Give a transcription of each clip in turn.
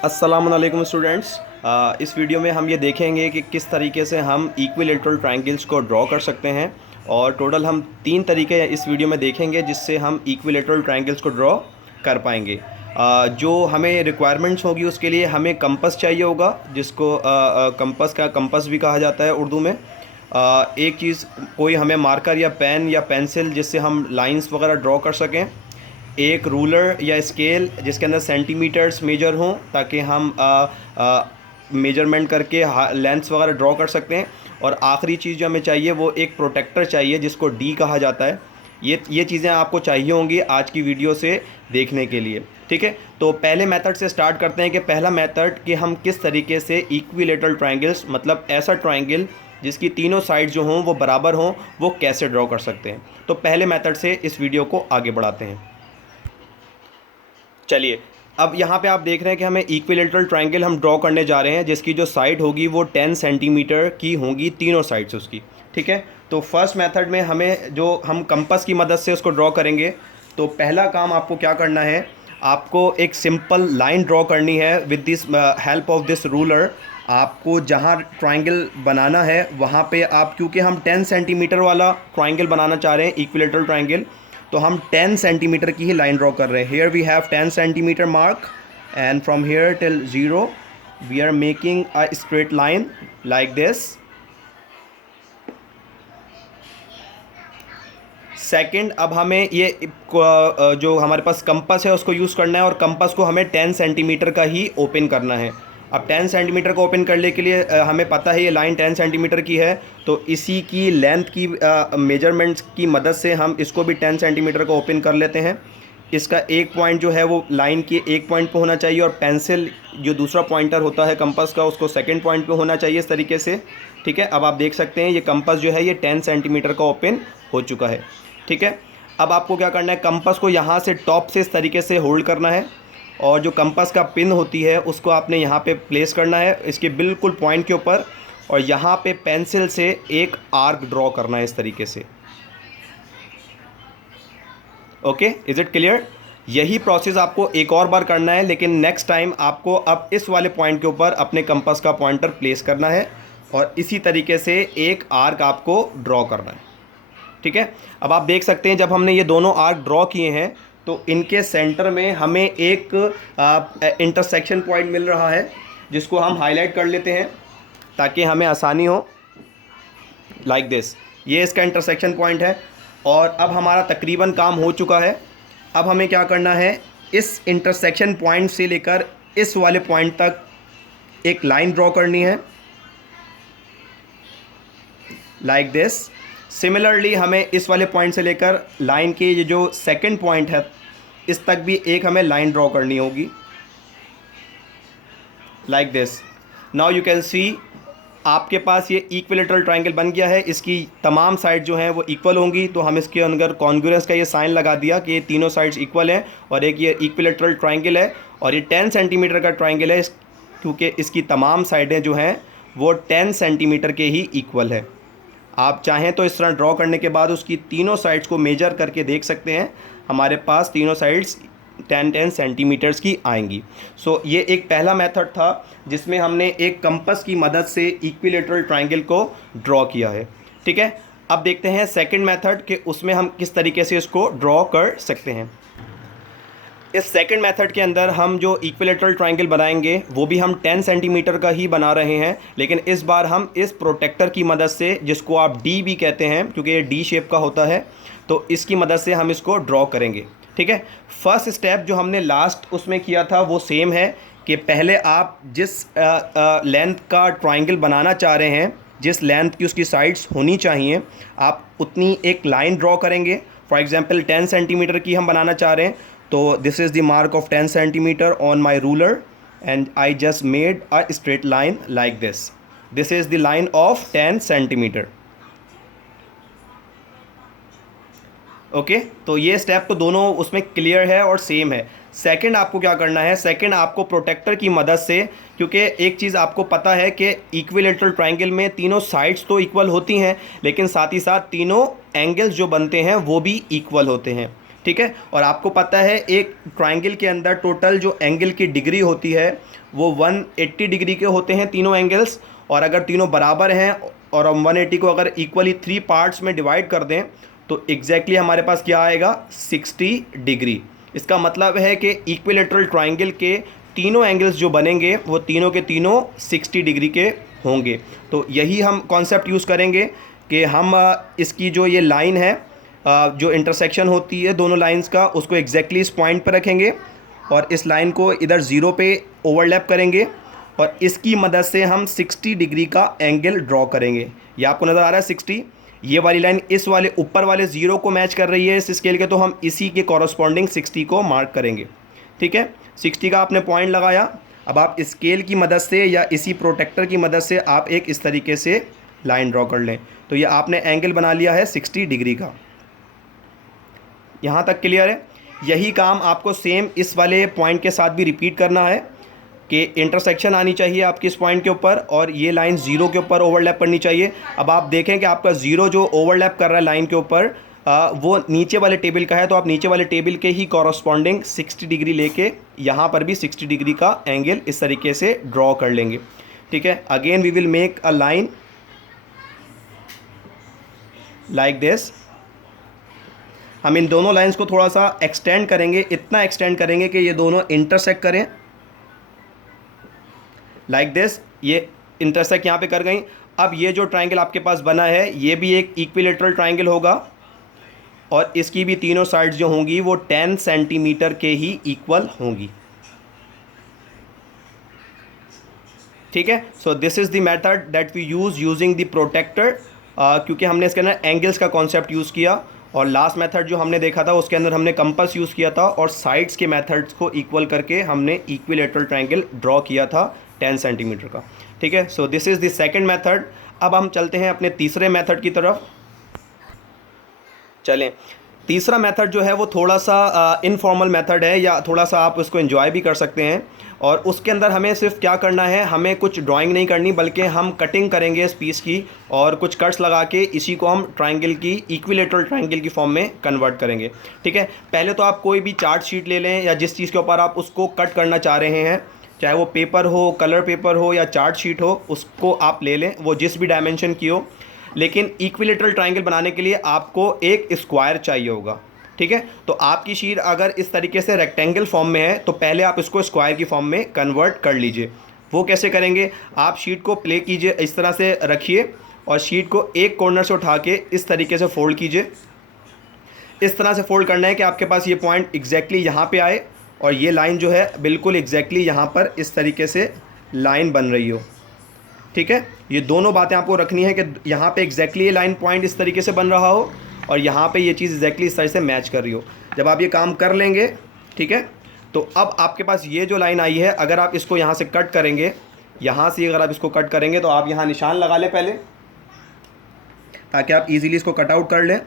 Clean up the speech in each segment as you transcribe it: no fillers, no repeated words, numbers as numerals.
अस्सलामुअलैकुम स्टूडेंट्स। इस वीडियो में हम ये देखेंगे कि किस तरीके से हम इक्विलेटरल ट्रायंगल्स को ड्रॉ कर सकते हैं। और टोटल हम 3 तरीके इस वीडियो में देखेंगे जिससे हम इक्विलेटरल ट्रायंगल्स को ड्रॉ कर पाएंगे। जो हमें रिक्वायरमेंट्स होगी उसके लिए हमें कंपास चाहिए होगा, जिसको कंपास भी कहा जाता है उर्दू में। एक चीज़, कोई हमें मार्कर या पेन या पेंसिल जिससे हम लाइंस वगैरह ड्रॉ कर सकें। एक रूलर या स्केल जिसके अंदर सेंटीमीटर्स मेजर हों ताकि हम मेजरमेंट करके लेंथ्स वगैरह ड्रॉ कर सकते हैं। और आखिरी चीज़ जो हमें चाहिए वो एक प्रोटेक्टर चाहिए जिसको डी कहा जाता है। ये चीज़ें आपको चाहिए होंगी आज की वीडियो से देखने के लिए। ठीक है, तो पहले मेथड से स्टार्ट करते हैं कि पहला मेथड कि हम किस तरीके से इक्विलेटरल ट्रायंगल्स, मतलब ऐसा ट्रायंगल जिसकी तीनों साइड जो हों वो बराबर हों, वो कैसे ड्रॉ कर सकते हैं। तो पहले मेथड से इस वीडियो को आगे बढ़ाते हैं। चलिए, अब यहाँ पे आप देख रहे हैं कि हमें इक्विलेटरल ट्रायंगल हम ड्रॉ करने जा रहे हैं जिसकी जो साइड होगी वो 10 सेंटीमीटर की होंगी, तीनों साइड्स उसकी। ठीक है, तो फर्स्ट मेथड में हमें जो हम कंपास की मदद से उसको ड्रॉ करेंगे। तो पहला काम आपको क्या करना है, आपको एक सिंपल लाइन ड्रॉ करनी है with this help of this ruler. आपको जहाँ ट्रायंगल बनाना है वहाँ पे आप, क्योंकि हम 10 सेंटीमीटर वाला ट्रायंगल बनाना चाह रहे हैं इक्विलेटरल ट्रायंगल, तो हम 10 सेंटीमीटर की ही लाइन ड्रॉ कर रहे हैं। Here we have 10 centimetre mark and from here till 0 we are making a straight line like this. Second, अब हमें ये जो हमारे पास कंपास है उसको यूज़ करना है और कंपास को हमें 10 सेंटीमीटर का ही ओपन करना है। अब 10 सेंटीमीटर को ओपन करने के लिए हमें पता है ये लाइन 10 सेंटीमीटर की है, तो इसी की लेंथ की मेजरमेंट्स की मदद से हम इसको भी 10 सेंटीमीटर का ओपन कर लेते हैं। इसका एक पॉइंट जो है वो लाइन के एक पॉइंट पे होना चाहिए और पेंसिल जो दूसरा पॉइंटर होता है कंपास का उसको सेकंड पॉइंट पे होना चाहिए, इस तरीके से। ठीक है, अब आप देख सकते हैं ये कंपास जो है ये 10 सेंटीमीटर का ओपन हो चुका है। ठीक है, अब आपको क्या करना है, कंपास को यहाँ से टॉप से इस तरीके से होल्ड करना है और जो कंपास का पिन होती है उसको आपने यहाँ पे प्लेस करना है इसके बिल्कुल पॉइंट के ऊपर, और यहाँ पे पेंसिल से एक आर्क ड्रॉ करना है इस तरीके से। Okay, is it clear? यही प्रोसेस आपको एक और बार करना है, लेकिन नेक्स्ट टाइम आपको अब इस वाले पॉइंट के ऊपर अपने कंपास का पॉइंटर प्लेस करना है और इसी तरीके से एक आर्क आपको ड्रॉ करना है। ठीक है, अब आप देख सकते हैं जब हमने ये दोनों आर्क ड्रॉ किए हैं तो इनके सेंटर में हमें एक इंटरसेक्शन पॉइंट मिल रहा है जिसको हम हाईलाइट कर लेते हैं ताकि हमें आसानी हो। लाइक दिस, ये इसका इंटरसेक्शन पॉइंट है और अब हमारा तकरीबन काम हो चुका है। अब हमें क्या करना है, इस इंटरसेक्शन पॉइंट से लेकर इस वाले पॉइंट तक एक लाइन ड्रॉ करनी है लाइक दिस। सिमिलरली हमें इस वाले पॉइंट से लेकर लाइन के ये जो सेकंड पॉइंट है इस तक भी एक हमें लाइन ड्रॉ करनी होगी like this. Now you can सी आपके पास ये इक्विलेटरल ट्रायंगल बन गया है। इसकी तमाम साइड जो हैं वो इक्वल होंगी, तो हम इसके अंदर कॉन्ग्रुएंस का ये साइन लगा दिया कि ये तीनों साइड्स इक्वल हैं और एक ये इक्विलेटरल ट्रायंगल है और ये 10 सेंटीमीटर का ट्रायंगल है क्योंकि इसकी तमाम साइडें जो हैं वो 10 सेंटीमीटर के ही इक्वल है। आप चाहें तो इस तरह ड्रॉ करने के बाद उसकी तीनों साइड्स को मेजर करके देख सकते हैं, हमारे पास तीनों साइड्स 10-10 सेंटीमीटर्स की आएंगी। सो ये एक पहला मेथड था जिसमें हमने एक कंपास की मदद से इक्विलेटरल ट्रायंगल को ड्रॉ किया है। ठीक है, अब देखते हैं सेकंड मेथड कि उसमें हम किस तरीके से इसको ड्रॉ कर सकते हैं। इस सेकंड मेथड के अंदर हम जो इक्विलेटरल ट्रायंगल बनाएंगे वो भी हम 10 सेंटीमीटर का ही बना रहे हैं, लेकिन इस बार हम इस प्रोटेक्टर की मदद से, जिसको आप डी भी कहते हैं क्योंकि ये डी शेप का होता है, तो इसकी मदद से हम इसको ड्रॉ करेंगे। ठीक है, फर्स्ट स्टेप जो हमने लास्ट उसमें किया था वो सेम है कि पहले आप जिस लेंथ का ट्रायंगल बनाना चाह रहे हैं, जिस लेंथ की उसकी साइड्स होनी चाहिए, आप उतनी एक लाइन ड्रॉ करेंगे। फॉर एग्जांपल 10 सेंटीमीटर की हम बनाना चाह रहे हैं, तो this is the mark of 10 centimetre on my ruler and I just made a straight line like this. This is the line of 10 centimetre. Okay, तो ये स्टेप तो दोनों उसमें क्लियर है और सेम है। सेकंड आपको क्या करना है, सेकंड आपको प्रोटेक्टर की मदद से, क्योंकि एक चीज़ आपको पता है कि इक्विलेटरल ट्रायंगल में तीनों साइड्स तो इक्वल होती हैं लेकिन साथ ही साथ तीनों एंगल्स जो बनते हैं वो भी इक्वल होते हैं। ठीक है। और आपको पता है एक ट्राइंगल के अंदर टोटल जो एंगल की डिग्री होती है वो 180 डिग्री के होते हैं तीनों एंगल्स। और अगर तीनों बराबर हैं और हम 180 को अगर इक्वली 3 पार्ट्स में डिवाइड कर दें तो एग्जैक्टली हमारे पास क्या आएगा, 60 डिग्री। इसका मतलब है कि इक्विलेटरल ट्राइंगल के तीनों एंगल्स जो बनेंगे वो तीनों के तीनों 60 डिग्री के होंगे। तो यही हम कॉन्सेप्ट यूज़ करेंगे कि हम इसकी जो ये लाइन है, जो इंटरसेक्शन होती है दोनों लाइंस का, उसको एग्जैक्टली इस पॉइंट पर रखेंगे और इस लाइन को इधर 0 पे ओवरलैप करेंगे और इसकी मदद से हम 60 डिग्री का एंगल ड्रॉ करेंगे। ये आपको नज़र आ रहा है 60, ये वाली लाइन इस वाले ऊपर वाले 0 को मैच कर रही है इस स्केल के, तो हम इसी के कॉरस्पॉन्डिंग 60 को मार्क करेंगे। ठीक है, 60 का आपने पॉइंट लगाया। अब आप स्केल की मदद से या इसी प्रोटेक्टर की मदद से आप एक इस तरीके से लाइन ड्रॉ कर लें, तो ये आपने एंगल बना लिया है 60 डिग्री का। यहाँ तक क्लियर है। यही काम आपको सेम इस वाले पॉइंट के साथ भी रिपीट करना है कि इंटरसेक्शन आनी चाहिए आपकी इस पॉइंट के ऊपर और ये लाइन 0 के ऊपर ओवरलैप करनी चाहिए। अब आप देखें कि आपका 0 जो ओवरलैप कर रहा है लाइन के ऊपर वो नीचे वाले टेबल का है, तो आप नीचे वाले टेबल के ही कॉरस्पॉन्डिंग 60 डिग्री लेके यहाँ पर भी 60 डिग्री का एंगल इस तरीके से ड्रॉ कर लेंगे। ठीक है, again we will make a line like this. हम इन दोनों लाइंस को थोड़ा सा एक्सटेंड करेंगे, इतना एक्सटेंड करेंगे कि ये दोनों इंटरसेक्ट करें लाइक दिस। ये इंटरसेक्ट यहाँ पे कर गई। अब ये जो ट्राइंगल आपके पास बना है ये भी एक इक्विलेटरल ट्राइंगल होगा और इसकी भी तीनों साइड्स जो होंगी वो 10 सेंटीमीटर के ही इक्वल होंगी। ठीक है, so this is the method that we use using the protractor, क्योंकि हमने इसके अंदर एंगल्स का कॉन्सेप्ट यूज़ किया और लास्ट मेथड जो हमने देखा था उसके अंदर हमने कंपास यूज़ किया था और साइड्स के मेथड्स को इक्वल करके हमने इक्विलेटरल ट्राइंगल ड्रॉ किया था 10 सेंटीमीटर का। ठीक है, so this is the second method. अब हम चलते हैं अपने तीसरे मेथड की तरफ। चलें, तीसरा मेथड जो है वो थोड़ा सा इनफॉर्मल मेथड है या थोड़ा सा आप उसको एंजॉय भी कर सकते हैं और उसके अंदर हमें सिर्फ क्या करना है, हमें कुछ ड्राइंग नहीं करनी बल्कि हम कटिंग करेंगे इस पीस की और कुछ कट्स लगा के इसी को हम ट्राइंगल की इक्विलेटरल ट्राइंगल की फॉर्म में कन्वर्ट करेंगे। ठीक है, पहले तो आप कोई भी चार्ट शीट ले लें या जिस चीज़ के ऊपर आप उसको कट करना चाह रहे हैं, चाहे वो पेपर हो, कलर पेपर हो या चार्ट शीट हो, उसको आप ले लें, वो जिस भी डायमेंशन की हो। लेकिन इक्विलेटरल ट्राइंगल बनाने के लिए आपको एक स्क्वायर चाहिए होगा। ठीक है, तो आपकी शीट अगर इस तरीके से रेक्टेंगल फॉर्म में है तो पहले आप इसको स्क्वायर की फॉर्म में कन्वर्ट कर लीजिए। वो कैसे करेंगे, आप शीट को प्ले कीजिए, इस तरह से रखिए और शीट को एक कॉर्नर से उठा के इस तरीके से फोल्ड कीजिए। इस तरह से फोल्ड करना है कि आपके पास ये पॉइंट एग्जैक्टली यहाँ पे आए और ये लाइन जो है बिल्कुल एग्जैक्टली यहाँ पर इस तरीके से लाइन बन रही हो। ठीक है, ये दोनों बातें आपको रखनी है कि यहाँ पे एग्जैक्टली ये लाइन पॉइंट इस तरीके से बन रहा हो और यहाँ पे ये चीज़ एग्जैक्टली इस तरह से मैच कर रही हो। जब आप ये काम कर लेंगे, ठीक है, तो अब आपके पास ये जो लाइन आई है, अगर आप इसको यहाँ से कट करेंगे, यहाँ से अगर आप इसको कट करेंगे तो आप यहाँ निशान लगा लें पहले, ताकि आप इजीली इसको कट आउट कर लें।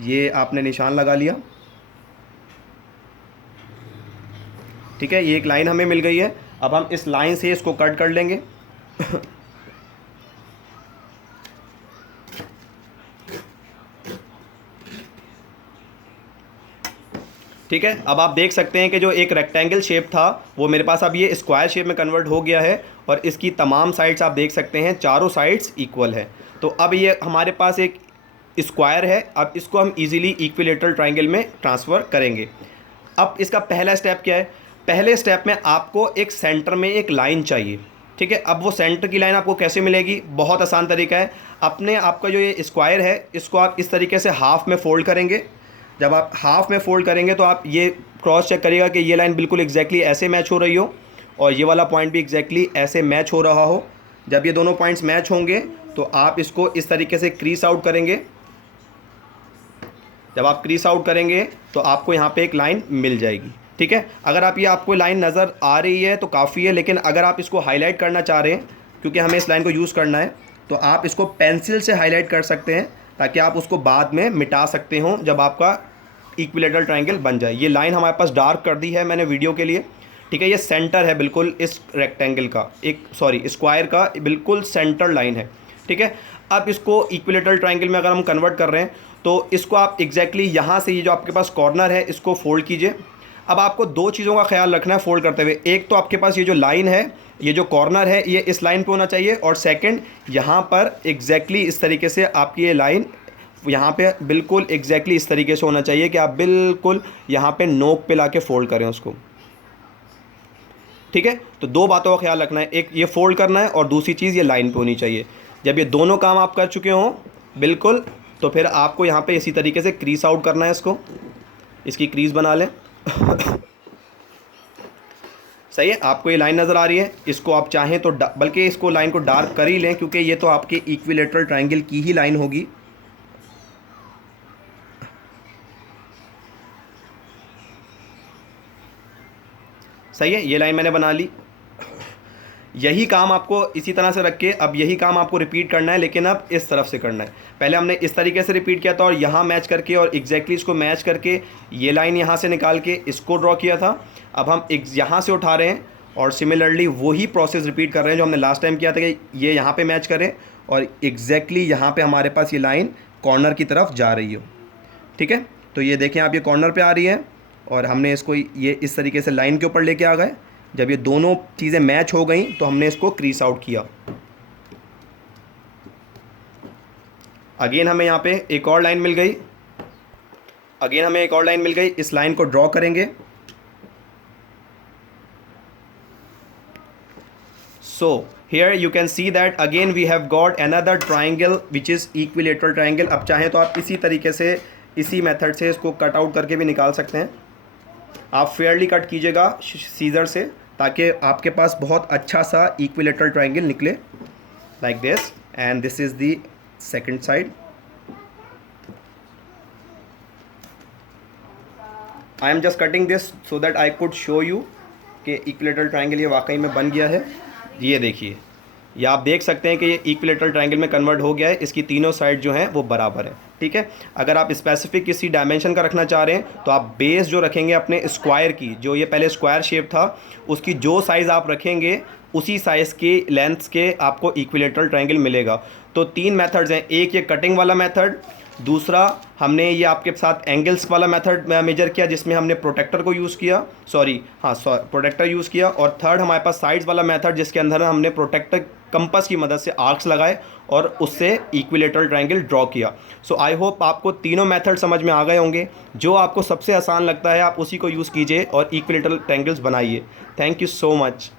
ये आपने निशान लगा लिया। ठीक है, ये एक लाइन हमें मिल गई है। अब हम इस लाइन से इसको कट कर लेंगे। ठीक है, अब आप देख सकते हैं कि जो एक रेक्टेंगल शेप था वो मेरे पास अब ये स्क्वायर शेप में कन्वर्ट हो गया है और इसकी तमाम साइड्स आप देख सकते हैं, चारों साइड्स इक्वल है। तो अब ये हमारे पास एक स्क्वायर है। अब इसको हम इजीली इक्विलेटरल ट्राइंगल में ट्रांसफ़र करेंगे। अब इसका पहला स्टेप क्या है, पहले स्टेप में आपको एक सेंटर में एक लाइन चाहिए। ठीक है, अब वो सेंटर की लाइन आपको कैसे मिलेगी, बहुत आसान तरीका है। अपने आपका जो ये स्क्वायर है इसको आप इस तरीके से हाफ़ में फ़ोल्ड करेंगे। जब आप हाफ़ में फ़ोल्ड करेंगे तो आप ये क्रॉस चेक करिएगा कि ये लाइन बिल्कुल एग्जैक्टली ऐसे मैच हो रही हो और ये वाला पॉइंट भी एग्जैक्टली ऐसे मैच हो रहा हो। जब ये दोनों पॉइंट्स मैच होंगे तो आप इसको इस तरीके से क्रीस आउट करेंगे। जब आप क्रीस आउट करेंगे तो आपको यहाँ पे एक लाइन मिल जाएगी। ठीक है, अगर आप ये आपको लाइन नज़र आ रही है तो काफ़ी है, लेकिन अगर आप इसको हाईलाइट करना चाह रहे हैं, क्योंकि हमें इस लाइन को यूज़ करना है, तो आप इसको पेंसिल से हाईलाइट कर सकते हैं ताकि आप उसको बाद में मिटा सकते हो जब आपका इक्विलेटरल ट्राइंगल बन जाए। ये लाइन हमारे पास डार्क कर दी है मैंने वीडियो के लिए। ठीक है, ये सेंटर है बिल्कुल इस रेक्टेंगल का, स्क्वायर का बिल्कुल सेंटर लाइन है। ठीक है, अब इसको इक्विलेटरल ट्राइंगल में अगर हम कन्वर्ट कर रहे हैं तो इसको आप एग्जैक्टली यहाँ से ये जो आपके पास कॉर्नर है इसको फोल्ड कीजिए। अब आपको दो चीज़ों का ख्याल रखना है फोल्ड करते हुए। एक तो आपके पास ये जो लाइन है, ये जो कॉर्नर है, ये इस लाइन पे होना चाहिए, और सेकंड यहाँ पर एग्जैक्टली इस तरीके से आपकी ये लाइन यहाँ पे बिल्कुल एग्जैक्टली इस तरीके से होना चाहिए कि आप बिल्कुल यहाँ पे नोक पे लाके फोल्ड करें उसको। ठीक है, तो दो बातों का ख्याल रखना है, एक ये फोल्ड करना है और दूसरी चीज़ ये लाइन पे होनी चाहिए। जब ये दोनों काम आप कर चुके हों बिल्कुल, तो फिर आपको यहाँ पे इसी तरीके से क्रीज आउट करना है इसको, इसकी क्रीज बना लें। सही है, आपको ये लाइन नज़र आ रही है, इसको आप चाहें तो बल्कि इसको लाइन को डार्क कर ही लें, क्योंकि ये तो आपके इक्विलेटरल ट्रायंगल की ही लाइन होगी। सही है, ये लाइन मैंने बना ली। यही काम आपको इसी तरह से रख के अब यही काम आपको रिपीट करना है, लेकिन अब इस तरफ से करना है। पहले हमने इस तरीके से रिपीट किया था और यहाँ मैच करके और एग्जैक्टली इसको मैच करके ये लाइन यहाँ से निकाल के इसको ड्रॉ किया था। अब हम यहाँ से उठा रहे हैं और सिमिलरली वही प्रोसेस रिपीट कर रहे हैं जो हमने लास्ट टाइम किया था कि ये यहाँ पर मैच करें और एग्जैक्टली यहाँ पर हमारे पास ये लाइन कॉर्नर की तरफ जा रही हो। ठीक है, तो ये देखें आप, ये कॉर्नर पर आ रही है और हमने इसको ये इस तरीके से लाइन के ऊपर लेके आ गए। जब ये दोनों चीज़ें मैच हो गई तो हमने इसको क्रीज आउट किया। अगेन हमें यहाँ पे एक और लाइन मिल गई, इस लाइन को ड्रॉ करेंगे। So here you can see that again we have got another triangle which is equilateral triangle. अब चाहें तो आप इसी तरीके से इसी मेथड से इसको कट आउट करके भी निकाल सकते हैं। आप फेयरली कट कीजिएगा सीजर से, ताकि आपके पास बहुत अच्छा सा इक्विलेटरल ट्रायंगल निकले, like this. And this is the second side. I am just cutting this so that I could show you कि इक्विलेटरल ट्रायंगल ये वाकई में बन गया है। ये देखिए, ये आप देख सकते हैं कि ये इक्विलेटरल ट्रायंगल में कन्वर्ट हो गया है, इसकी तीनों साइड जो हैं वो बराबर है। ठीक है, अगर आप स्पेसिफिक किसी डायमेंशन का रखना चाह रहे हैं तो आप बेस जो रखेंगे अपने स्क्वायर की, जो ये पहले स्क्वायर शेप था, उसकी जो साइज़ आप रखेंगे उसी साइज़ की लेंथ्स के आपको इक्विलेटरल ट्रायंगल मिलेगा। तो तीन मेथड्स हैं, एक ये कटिंग वाला मेथड, दूसरा हमने ये आपके साथ एंगल्स वाला मेथड मेजर किया जिसमें हमने प्रोटेक्टर को यूज़ किया, प्रोटेक्टर यूज़ किया, और थर्ड हमारे पास साइड्स वाला मेथड जिसके अंदर हमने प्रोटेक्टर कंपास की मदद से आर्क्स लगाए और उससे इक्विलेटरल ट्रायंगल ड्रॉ किया। सो आई होप आपको तीनों मेथड समझ में आ गए होंगे। जो आपको सबसे आसान लगता है आप उसी को यूज़ कीजिए और इक्विलेटरल ट्रायंगल्स बनाइए। Thank you so much.